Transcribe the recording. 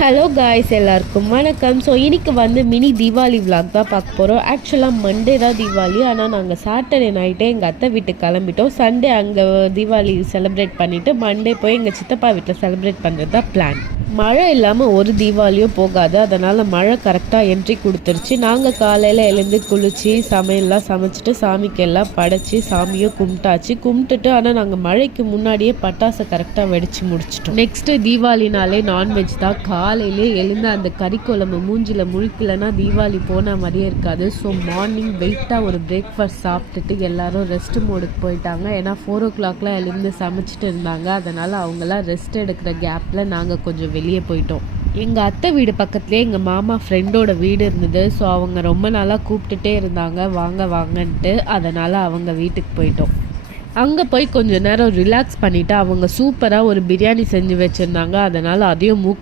Hello guys, எல்லாருக்கும் வணக்கம். So இன்னைக்கு வந்து மினி தீபாவளி விலாக் தான் பார்க்க போகிறோம். ஆக்சுவலாக மண்டே தான் தீபாவளி, ஆனால் நாங்கள் சாட்டர்டே நைட்டே எங்கள் அத்தை வீட்டுக்கு கிளம்பிட்டோம். சண்டே அங்கே தீபாவளி செலிப்ரேட் பண்ணிவிட்டு மண்டே போய் எங்கள் சித்தப்பா வீட்டில் செலிப்ரேட் பண்ணுறது தான் பிளான். மழை இல்லாமல் ஒரு தீபாவளியும் போகாது, அதனால் மழை கரெக்டாக என்ட்ரி கொடுத்துருச்சு. நாங்கள் காலையில் எழுந்து குளித்து சமையல்லாம் சமைச்சிட்டு சாமிக்கு எல்லாம் படைச்சி சாமியும் கும்பிட்டுட்டு ஆனால் நாங்கள் மழைக்கு முன்னாடியே பட்டாசை கரெக்டாக வெடித்து முடிச்சிட்டோம். நெக்ஸ்ட்டு தீபாவளினாலே நான்வெஜ் தான். காலையிலே எழுந்து அந்த கறிக்குழம்பு மூஞ்சில் முழிக்கலைன்னா தீபாவளி போன மாதிரியே இருக்காது. ஸோ மார்னிங் வெயிட்டாக ஒரு பிரேக்ஃபாஸ்ட் சாப்பிட்டுட்டு எல்லோரும் ரெஸ்ட் மோடுக்கு போயிட்டாங்க. ஏன்னா 4 o'clockலாம் எழுந்து சமைச்சிட்டு இருந்தாங்க. அதனால் அவங்களாம் ரெஸ்ட் எடுக்கிற கேப்பில் நாங்கள் கொஞ்சம் வெளியே போயிட்டோம். எங்கள் அத்தை வீடு பக்கத்துலேயே எங்கள் மாமா ஃப்ரெண்டோட வீடு இருந்தது. ஸோ அவங்க ரொம்ப நாளாக கூப்பிட்டுட்டே இருந்தாங்க வாங்க வாங்கன்ட்டு. அதனால் அவங்க வீட்டுக்கு போயிட்டோம். அங்கே போய் கொஞ்சம் நேரம் ரிலாக்ஸ் பண்ணிவிட்டு அவங்க சூப்பராக ஒரு பிரியாணி செஞ்சு வச்சுருந்தாங்க. அதனால் அதையும்